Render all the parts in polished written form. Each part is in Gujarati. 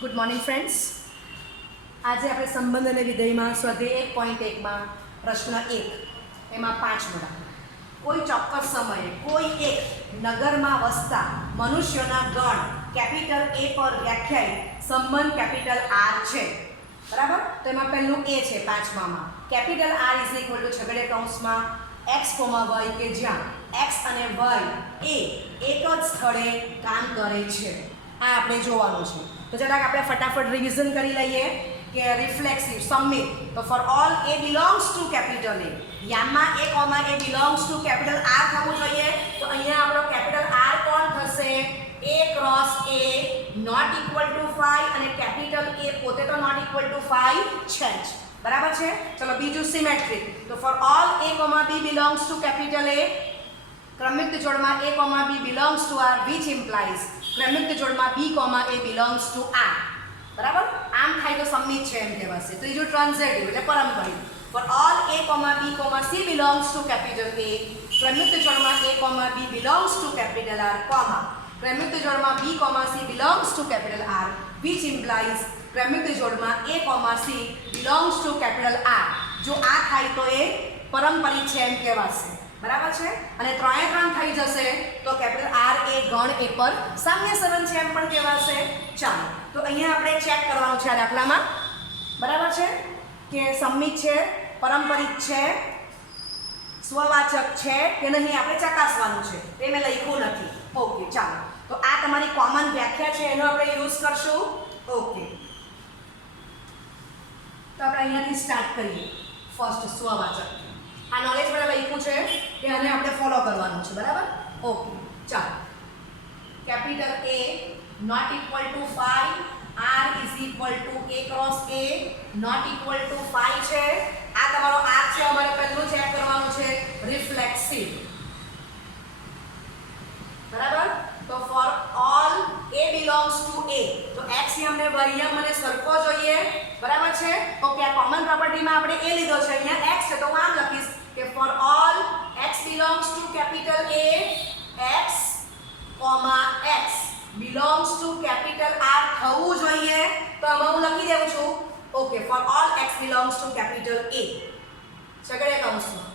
Good morning friends. આજે આપણે સંબંધ અને વિધેયમાં સ્વાધ્યાય 1.1માં પ્રશ્ન 1 એમાં 5 મુદ્દા. કોઈ ચોક્કસ સમયે કોઈ એક નગરમાં વસતા મનુષ્યોના ગણ કેપિટલ A પર વ્યાખ્યાયિત સંબંધ કેપિટલ R છે. બરાબર? તો એમાં પહેલું A છે પાંચમામાં. Capital R is equal to છગડીયા કૌંસમાં x, y કે જ્યાં x અને y એ એક જ સ્થળે કામ કરે છે. આ આપણે જોવાનું છે. તો જરાક આપણે ફટાફટ રિવિઝન કરી લઈએ કે રિફ્લેક્સિવ સબમિટ. તો four all A belongs to capital A, યામાં A comma A belongs to capital R થવું જોઈએ. તો અહીંયા આપણો કેપિટલ R કોણ થશે? A cross A not equal to 5 અને કેપિટલ A પોતે તો નોટ ઇક્વલ ટુ 5 છે જ. બરાબર છે? ચલો બીજું સિમેટ્રિક. તો four all A comma B belongs to capital A, ક્રમયુક્ત જોડમાં A comma B belongs two R which implies ક્રમયુક્ત જોડમાં B comma A belongs to R. બરાબર? આમ થાય તો સમિત છે એમ કહેવાશે. ત્રીજું ટ્રાન્ઝિટિવ એટલે પરંપરિક. For all A comma B comma C belongs to capital A, ક્રમયુક્ત જોડમાં A comma B belongs to capital R comma ક્રમયુક્ત જોડમાં B comma C belongs to capital R which implies ક્રમયુક્ત જોડમાં A comma C belongs to capital R. જો આ થાય તો એ પરંપરિક છે એમ કહેવાશે. બરાબર છે? અને 3 થઈ જશે તો કેપિટલ R એ ગણ A પર સામ્ય સંબંધ છે એમ પણ કહેવાશે. ચાલો તો અહીંયા આપણે ચેક કરવાનું છે આ દાખલામાં. બરાબર છે કે સમિત છે, પારંપરિક છે, સ્વવાચક છે કે નહીં આપણે ચકાસવાનું છે. તે મેં લખ્યું નથી. ઓકે ચાલો તો આ તમારી કોમન વ્યાખ્યા છે એનો આપણે યુઝ કરશું. ઓકે તો આપણે અહીંયાથી સ્ટાર્ટ કરીએ. ફર્સ્ટ સ્વવાચક. આ નોલેજ મને લખ્યું છે કે આને આપણે ફોલો કરવાનું છે. બરાબર? ઓકે ચાલો. Capital A not equal to 5, R is equal to A cross A not equal to 5 છે. આ તમારો R છે. અમારે પહેલું ચેક કરવાનું છે રિફ્લેક્સિવ. બરાબર? તો four all A belongs to A, તો x યમ ને y યમ મને સરખો જોઈએ. બરાબર છે? ઓકે આ કોમન પ્રોપર્ટીમાં આપણે A લીધો છે. અહીંયા x છે તો હું આમ લખીશ કે for all x belongs to capital A, x, x belongs to capital R થવું જોઈએ. તો આમાં હું લખી દઉં છું. Okay for all x belongs to capital A છગડીયા કૌંસમાં.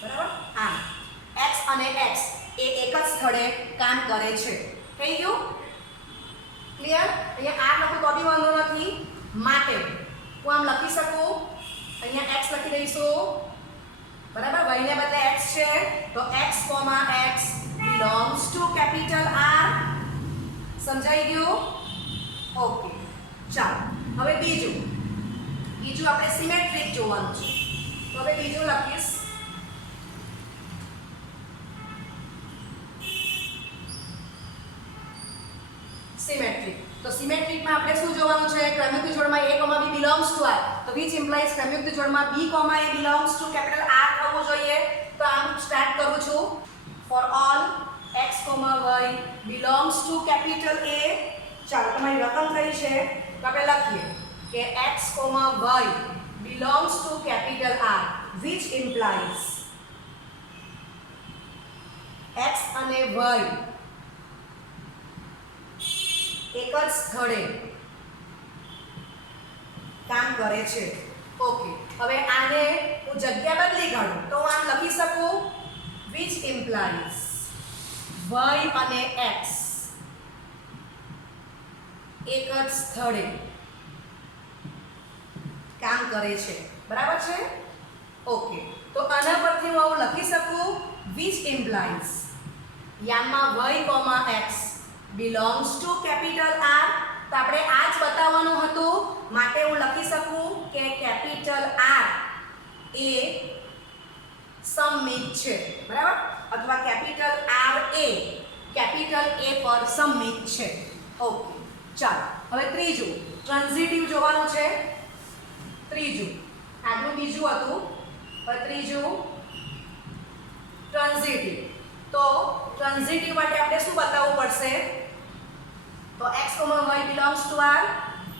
બરાબર? આ x અને x એ એક જ સ્થળે કામ કરે છે. થઈ ગયું? ક્લિયર? અહીંયા R લખું તો બી વાંધો નથી. માટે હું આમ લખી શકું. અહીંયા x લખી દઈશું. બરાબર? y ને બદલે x છે તો x, x belongs to capital R. સમજાઈ ગયું? ઓકે ચાલો હવે બીજું આપણે સિમેટ્રિક જોવાનું છે. તો હવે બીજું લખીશ સિમેટ્રિક. તો સિમેટ્રિકમાં આપણે શું જોવાનું છે? ક્રમયુક્ત જોડમાં A, B belongs to R. તો which implies ક્રમયુક્ત જોડમાં B, A belongs to capital R થવું જોઈએ. તો આમ સ્ટાર્ટ કરું છું. For all x, y belongs to capital A. ચાલો તમારી રકમ કઈ છે તો આપણે લખીએ કે x, y belongs to capital R which implies x અને y એક જ સ્થળે કામ કરે છે. ઓકે હવે આને હું જગ્યા બદલી કાઢું તો હું આમ લખી શકું which implies y અને x એક જ સ્થળે કામ કરે છે. બરાબર છે? ઓકે તો આના પરથી હું આવું લખી શકું which implies યામાં y, x belongs to capital R. તો આપણે આ જ બતાવવાનું હતું માટે હું લખી શકું કે કેપિટલ R એ સમિત છે. બરાબર? અથવા capital R A capital A પર સમિત છે. ઓકે ચાલો હવે ત્રીજું ટ્રાન્ઝિટિવ જોવાનું છે. આગળ બીજું હતું. હવે ત્રીજું ટ્રાન્ઝિટિવ. તો ટ્રાન્ઝિટિવ માટે આપણે શું બતાવવું પડશે? તો x, y belongs to R,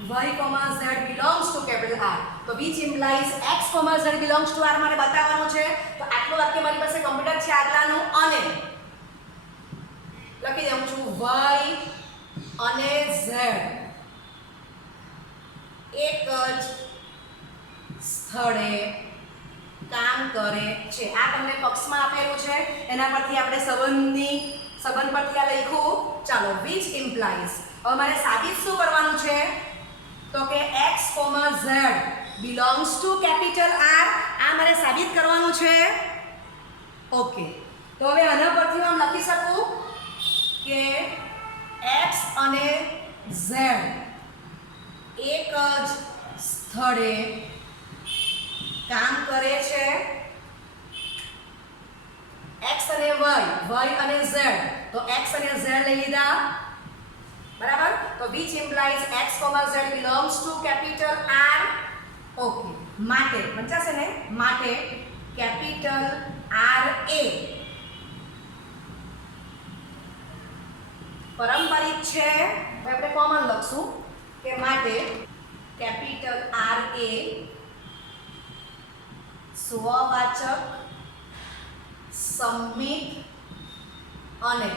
y, z belongs to capital R. તો which implies x, z belongs to R મારે બતાવવાનું છે. તો આટલું વાક્ય મારી પાસે કમ્પ્લીટ છે આગળનું. અને લખી દઉં છું y અને ઝેડ એક જ સ્થળે કામ કરે છે. આ તમને પક્ષમાં આપેલું છે, એના પરથી આપણે સંબંધ પરથી આ લખ્યું. ચાલો, which implies, હવે મારે સાબિત શું કરવાનું છે તો કે x, z belongs to capital R. આ મારે સાબિત કરવાનું છે. ઓકે, તો હવે આના પરથી હું લખી શકું કે x અને z એક જ સ્થળે કામ કરે છે. x અને y અને z, તો x અને z લઈ લીધા, બરાબર. તો which implies x, z belongs to capital R. Okay, માટે વંચાશે ને, માટે કેપિટલ R એ પારંપરિક છે. હવે આપણે કોમન લખશું કે માટે કેપિટલ R એ સ્વવાચક, સંમિત અને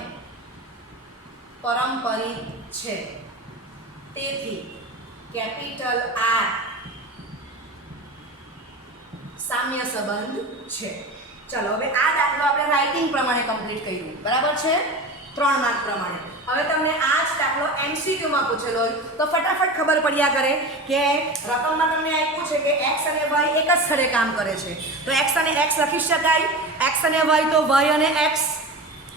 પારંપરિક છે. તેથી કેપિટલ R સામ્ય સંબંધ છે. ચલો, હવે આ દાખલો આપણે રાઇટિંગ પ્રમાણે કમ્પ્લીટ કર્યું, બરાબર છે, 3 માર્ક પ્રમાણે. હવે તમને આ જ દાખલો એમસીક્યુમાં પૂછેલો હોય તો ફટાફટ ખબર પડ્યા કરે કે રકમમાં તમને આપ્યું છે કે x અને y એક જ સ્થળે કામ કરે છે, તો x અને x લખી શકાય. x અને y, તો y અને x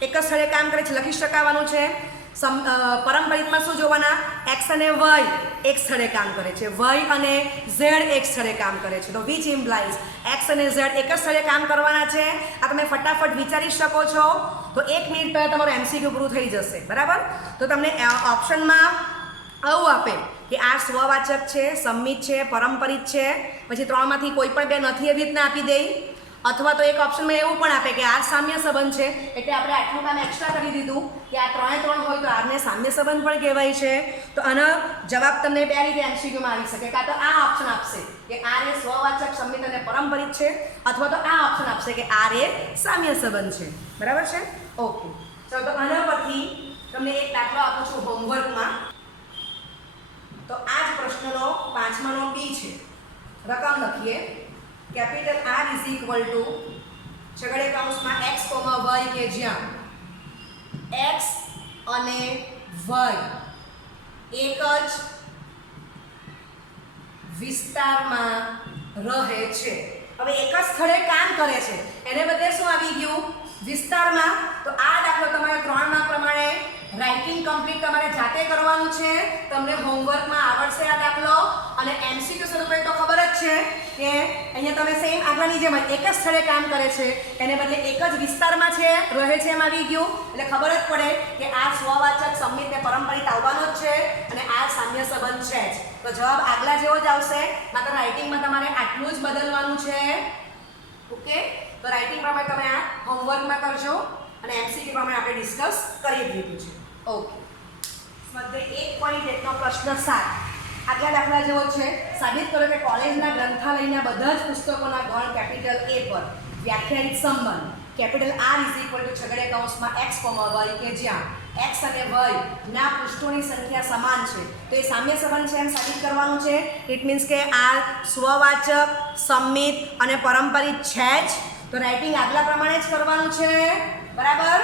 એક જ સ્થળે કામ કરે છે, લખી શકાવાનું છે. પારંપરિકમાં શું જોવાના, x અને y એક સ્થળે કામ કરે છે, y અને z એક સ્થળે કામ કરે છે. તો which implies x અને z એક જ સ્થળે કામ કરવાના છે. આ તમે ફટાફટ વિચારી શકો છો. તો 1 મિનિટ પહેલાં તમારું એમસીક્યુ પૂરું થઈ જશે, બરાબર. તો તમને ઓપ્શનમાં આવું આપે કે આ સ્વવાચક છે, સંમિત છે, પારંપરિક છે, પછી 3માંથી કોઈ પણ 2 નથી, એવી રીતના આપી દે. અથવા તો એક ઓપ્શનમાં એવું પણ આપે કે આર સામ્ય સંબંધ છે, એટલે આપણે આટલું કામ એક્સ્ટ્રા કરી દીધું કે આ 3 હોય તો આરને સામ્ય સંબંધ પણ કહેવાય છે. તો આનો જવાબ તમને 2 રીતે એમસીક્યુમાં આવી શકે. કાં તો આ ઓપ્શન આપશે કે આર એ સ્વવાચક, સંમિત અને પારંપરિક છે, અથવા તો આ ઓપ્શન આપશે કે આર એ સામ્ય સંબંધ છે, બરાબર છે. ઓકે, ચલો, તો આના પરથી તમને એક દાખલો આપું છું હોમવર્કમાં. તો આ જ પ્રશ્નનો 5માનો બી છે. રકમ લખીએ. Capital R is equal to છગડે કૌંસમાં x, y કે જ્યાં x અને y એક જ વિસ્તારમાં રહે છે. હવે એક જ સ્થળે કામ કરે છે, એને બદલે શું આવી ગયું, વિસ્તારમાં. તો આ દાખલો તમારે 3 માર્ક પ્રમાણે રાઇટિંગ કમ્પ્લીટ તમારે જાતે કરવાનું છે. તમને હોમવર્કમાં આવડશે આ દાખલો, અને એમસીક્યુ સ્વરૂપે તો ખબર જ છે કે અહીંયા તમે સેમ આગળની જેમ એક જ સ્થળે કામ કરે છે, એને બદલે એક જ વિસ્તારમાં છે, રહે છે, એમ આવી ગયું. એટલે ખબર જ પડે કે આ સ્વવાચક, સંમિત ને પારંપરિક આવવાનો જ છે, અને આ સામ્ય સંબંધ છે જ. તો જવાબ આગલા જેવો જ આવશે, માત્ર રાઇટિંગમાં તમારે આટલું જ બદલવાનું છે. ઓકે, તો રાઇટિંગ પ્રમાણે તમે આ હોમવર્કમાં કરજો, અને એમસીક્યુ પ્રમાણે આપણે ડિસ્કસ કરી દીધું છે. ઓકે, સ્વાધ્યાય 1.1 નો પ્રશ્ન 7 આગલા દાખલા જેવો છે. સાબિત કરો કે કોલેજના ગ્રંથાલયના બધા જ પુસ્તકોના ગણ કેપિટલ A પર વ્યાખ્યાયિત સંબંધ capital R is equal to છગડે કૌંસમાં x, y કે જ્યાં x અને y ના પૃષ્ઠોની સંખ્યા સમાન છે, તો એ સામ્ય સંબંધ છે એમ સાબિત કરવાનું છે. ઇટ મીન્સ કે આ સ્વવાચક, સંમિત અને પારંપરિક છે જ. તો રાઇટિંગ આગલા પ્રમાણે જ કરવાનું છે, બરાબર.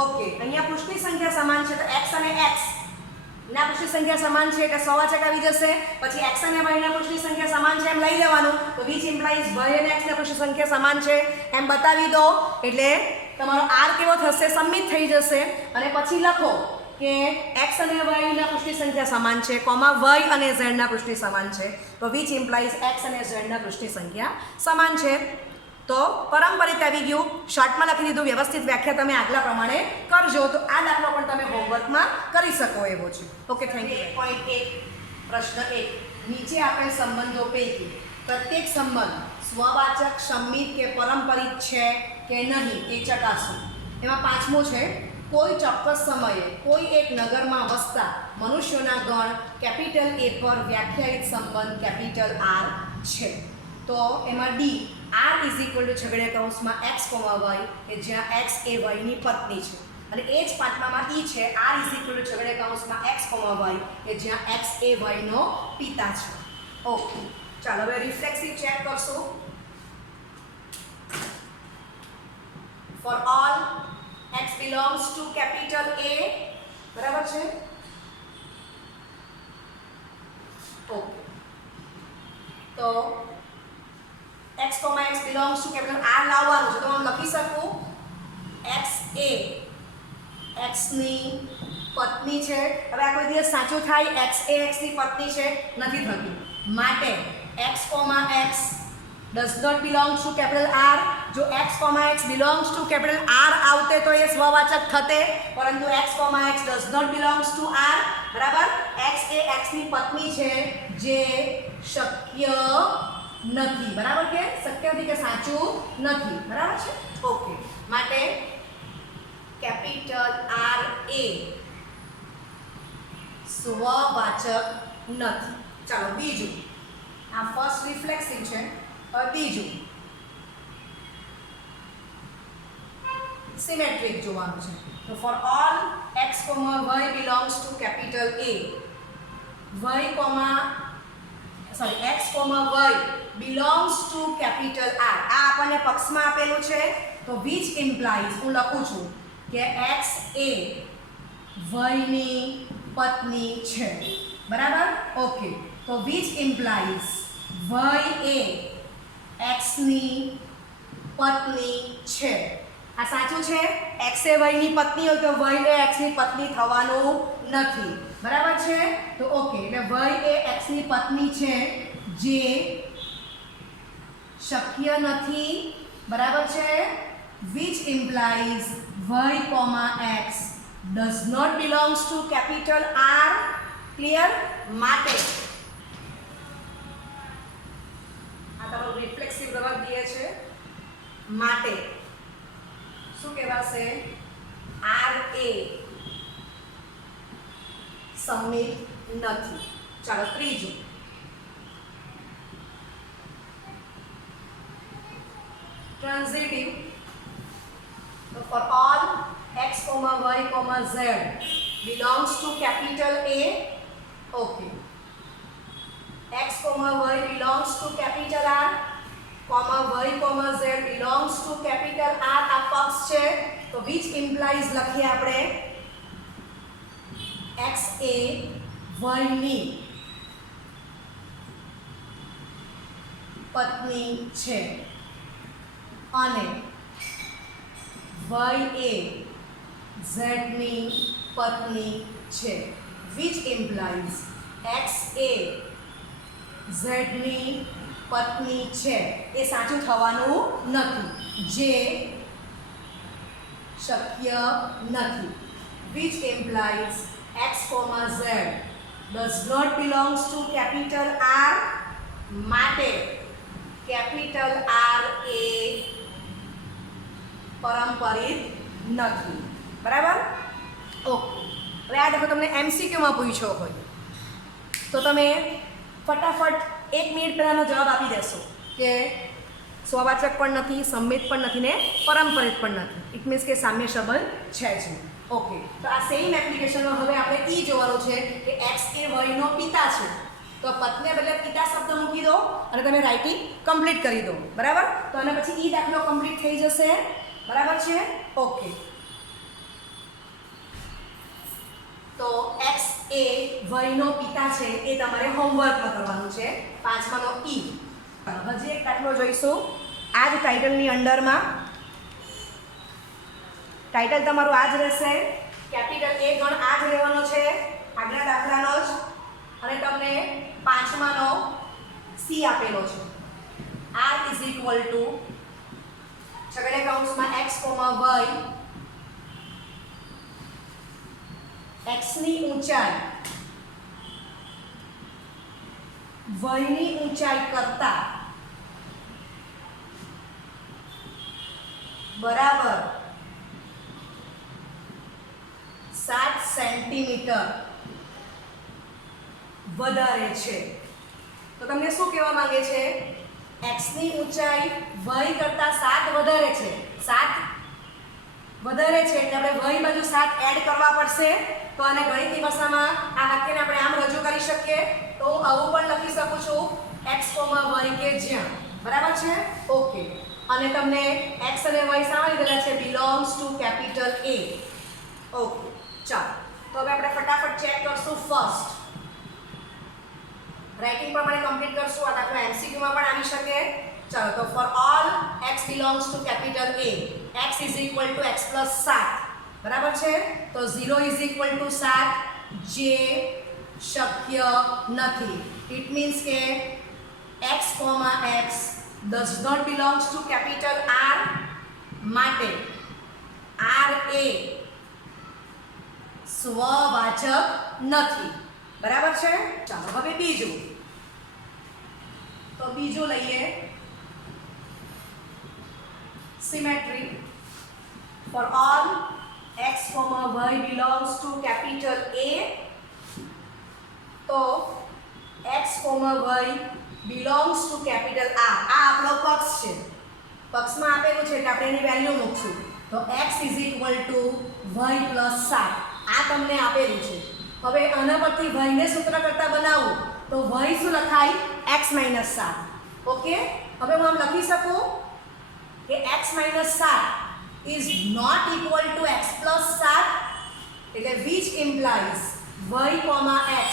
ઓકે, અહીંયા પૃષ્ઠની સંખ્યા સમાન છે, તો x અને x ના પૃષ્ઠની સંખ્યા સમાન છે એટલે સ્વવાચક આવી જશે. પછી x અને y ના પૃષ્ઠની સંખ્યા સમાન છે એમ લઈ લેવાનું. તો which implies y અને x ના પૃષ્ઠની સંખ્યા સમાન છે એમ બતાવી દો, એટલે તમારો r કેવો થશે, સંમિત થઈ જશે. અને પછી લખો કે x અને y ના પૃષ્ઠની સંખ્યા સમાન છે, કોમા y અને z ના પૃષ્ઠની સમાન છે. તો which implies x અને z ના પૃષ્ઠની સંખ્યા સમાન છે. તો પારંપરિક આવી ગયું, શોર્ટમાં લખી દીધું. વ્યવસ્થિત વ્યાખ્યા તમે આગલા પ્રમાણે કરજો, તો આ દાખલો પણ તમે હોમવર્કમાં કરી શકો એવો છે. Okay, thank you. 1.1 પ્રશ્ન 1 નીચે આપેલ સંબંધો પૈકી પ્રત્યેક સંબંધ સ્વવાચક, સંમિત કે પારંપરિક છે કે નહીં તે ચકાસો. એમાં 5મો છે, કોઈ ચોક્કસ સમયે કોઈ એક નગરમાં વસતા મનુષ્યોના ગણ કેપિટલ A પર વ્યાખ્યાયિત સંબંધ કેપિટલ R છે. તો એમાં D R is equal to છગડે કૌંસમાં x, y કે જ્યાં x એ y ની પત્ની છે. અને એ જ પાંચમામાં ઈ છે r = છગડે કૌંસમાં x, y કે જ્યાં x એ y નો પિતા છે. ઓકે, ચાલો હવે રિફ્લેક્સિવ ચેક કરશું. For all x belongs to capital A, બરાબર છે? ઓકે, તો x, x belongs to capital R લાવવાનું છે તો હું લખી શકું x એ x ની પત્ની છે. હવે આ કોઈ દિવસ સાચું થાય? x એ x ની પત્ની છે? નથી થતું. માટે x, x does not belong to capital R. જો x, x belongs to capital R આવતે તો એ સ્વવાચક થતે, પરંતુ x, x does not belongs to R. બરાબર? x એ x ની પત્ની છે જે શક્ય નથી. બરાબર કે શક્ય નથી કે સાચું નથી? બરાબર છે? ઓકે, માટે કેપિટલ R એ સ્વવાચક નથી. ચાલો બીજું, આ ફર્સ્ટ રિફ્લેક્સિવ છે. હવે બીજું સિમેટ્રિક જોવાનું છે. તો for all x, y belongs to capital A, x, y belongs to capital R. આ આપણને પક્ષમાં આપેલું છે તો which implies હું લખું છું કે x એ y ની પત્ની છે. બરાબર? ઓકે, તો which implies y A x ની પત્ની છે. આ સાચું છે? x એ y ની પત્ની હોય તો y એ x ની પત્ની થવાનું નથી. બરાબર છે? તો ઓકે, એટલે y એ x ની પત્ની છે જે શક્ય નથી. બરાબર છે? which implies y, x does not belongs to capital R. Clear? માટે આ તમારું રિફ્લેક્સિવ રબર દે છે. માટે શું કહેવાશે? R એ સમમિત નથી. ચાલો ત્રીજું, ટ્રાન્ઝિટિવ. તો for all x, y, z belongs to capital A. Okay, x, y belongs to capital R, y, z belongs to capital R. આ પક્ષ છે તો which implies લખીએ આપણે x એ y ની પત્ની છે અને y એ z ની પત્ની છે. which implies x A z ની પત્ની છે એ સાચું થવાનું નથી, જે શક્ય નથી. which implies x, z does not belongs to capital R. માટે કેપિટલ R એ પરંપરિત નથી. બરાબર? ઓકે, હવે આ દાખલો તમને MCQમાં પૂછ્યો હોય તો તમે ફટાફટ 1 મિનિટ પહેલાંનો જવાબ આપી દેશો કે સ્વવાચક પણ નથી, સંમિત પણ નથી ને પરંપરિત પણ નથી. ઇટ મીન્સ કે સામ્ય સંબંધ છે જ નહીં. ઓકે, તો આ સેમ એપ્લિકેશનમાં હવે આપણે ઈ જોવાનું છે કે x એ y નો પિતા છે તો પત્ની બદલે પિતા શબ્દ મૂકી દો અને તમે રાઇટિંગ કમ્પ્લીટ કરી દો. બરાબર? તો આના પછી ઈ દાખલો કમ્પ્લીટ થઈ જશે. બરાબર છે? ઓકે, તો x એ y નો પિતા છે એ તમારે હોમવર્કમાં કરવાનું છે. 5માનો ઈ. હજી એક દાખલો જોઈશું આ જ ટાઇટલની અંડરમાં. ટાઇટલ તમારું આ જ રહેશે, કેપિટલ A ગણ આ જ રહેવાનો છે આગલા દાખલાનો જ. અને તમને 5માનો સી આપેલો છે. r = છગડે કૌંસમાં x, y x ની ઊંચાઈ y ની ઊંચાઈ કરતા બરાબર 7 સેન્ટીમીટર વધારે છે. તો તમને શું કહેવા માંગે છે? x ની ઊંચાઈ y કરતા 7 વધારે છે. 7 વધારે છે એટલે આપણે વય બાજુ 7 એડ કરવા પડશે. તો આને ગણિતની ભાષામાં આ વાક્યને આપણે આમ રજૂ કરી શકીએ. તો હું આવું પણ લખી શકું છું x, y કે જ્યાં. બરાબર છે? ઓકે. અને તમને x અને y સામે લીધેલા છે belongs to capital A. Okay, ચાલો. તો હવે આપણે ફટાફટ ચેક કરશું. ફર્સ્ટ રાઇટિંગ પ્રમાણે કમ્પ્લીટ કરશું. આ દાખલો MCQ માં પણ આવી શકે. ચાલો, તો for all x belongs to capital A, x is equal to x plus 7. બરાબર છે? તો 0 is equal to 7 જે શક્ય નથી. ઇટ મીન્સ કે x, x does not belongs to capital R, માટે R એ સ્વવાચક નથી. બરાબર છે? ચાલો હવે બીજું. તો બીજું લઈએ symmetry. For all x, y belongs to capital A, તો x, y belongs to capital R. આ આપણો પક્ષ છે. પક્ષમાં આપેલું છે એટલે આપણે એની વેલ્યુ મૂકશું. તો x is equal to y plus 7. આ તમને આપેલું છે. હવે આના પરથી y ને સૂત્ર કરતા બનાવું તો y શું લખાય? x minus 7. ઓકે, હવે હું આમ લખી શકું કે x minus 7 is not equal to x plus 7, એટલે which implies y, x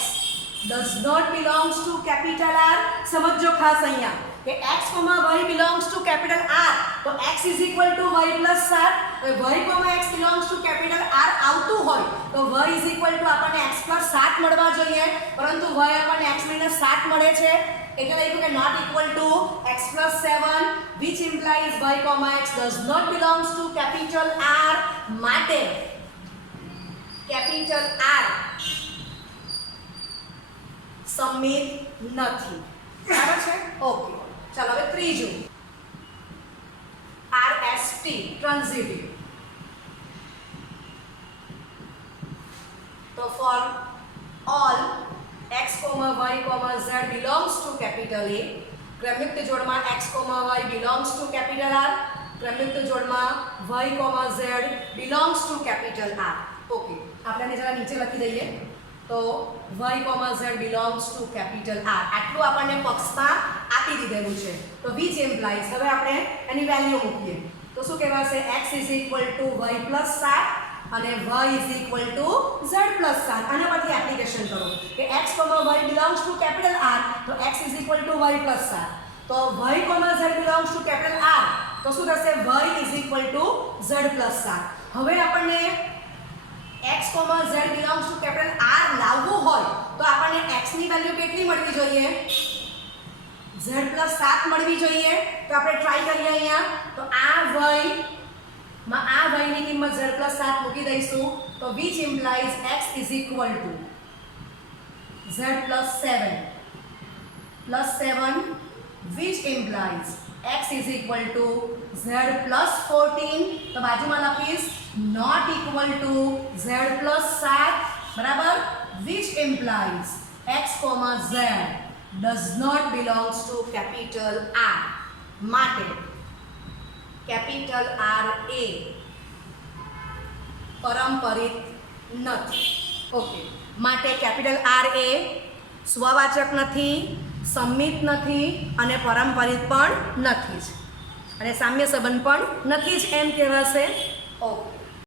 does not belongs to capital R. સમજો ખાસ અહીંયા કે x, y belongs to capital R, તો x is equal to y plus 7. હવે y, x belongs to capital R આવતું હોય તો y is equal to આપણને x plus 7 મળવા જોઈએ, પરંતુ y આપણને x minus 7 મળે છે. એટલે લખ્યું કે not equal to x plus 7, which implies y, x does not belongs to capital R, માટે capital R સમિત નથી. બરાબર છે? ઓકે, ચાલો હવે ત્રીજું RST ટ્રાન્ઝિટિવ. તો for all x, y, z belongs to capital A, ક્રમયુક્ત જોડમાં x, y belongs to capital R, ક્રમયુક્ત જોડમાં y, z belongs to capital R. Okay, આપણે જરા નીચે લખી દઈએ. તો y, z belongs to capital R. આટલું આપણને પક્ષમાં આપી દીધેલું છે. તો which implies, હવે આપણે એની વેલ્યુ મૂકીએ તો શું કહેવાશે? x is equal to y plus 7 અને y is equal to z plus 7. આના પરથી એપ્લિકેશન કરો કે x, y belongs to capital R, તો x is equal to y plus 7. તો y, z belongs to capital R, તો શું થશે? y is equal to z plus 7. હવે આપણને x, z belongs to capital R લાવવું હોય તો આપણને x ની વેલ્યુ કેટલી મળવી જોઈએ? z plus 7 મળવી જોઈએ. તો આપણે ટ્રાય કરીએ અહીંયા. તો આ y માં આ y ની કિંમત z plus 7 મૂકી દઈશું. તો which implies x is equal to z plus 7 which implies x is equal to z plus 14. તો બાજુમાં લખીશ not equal to z plus 7, બરાબર, which implies x, z does not belongs to capital R, માટે capital R એ પરંપરિત નથી. ઓકે, માટે કેપિટલ R એ સ્વવાચક નથી, સંમિત નથી અને પરંપરિત પણ નથી જ, અને સામ્ય સંબંધ પણ નથી જ એમ કહેવાશે. ઓકે,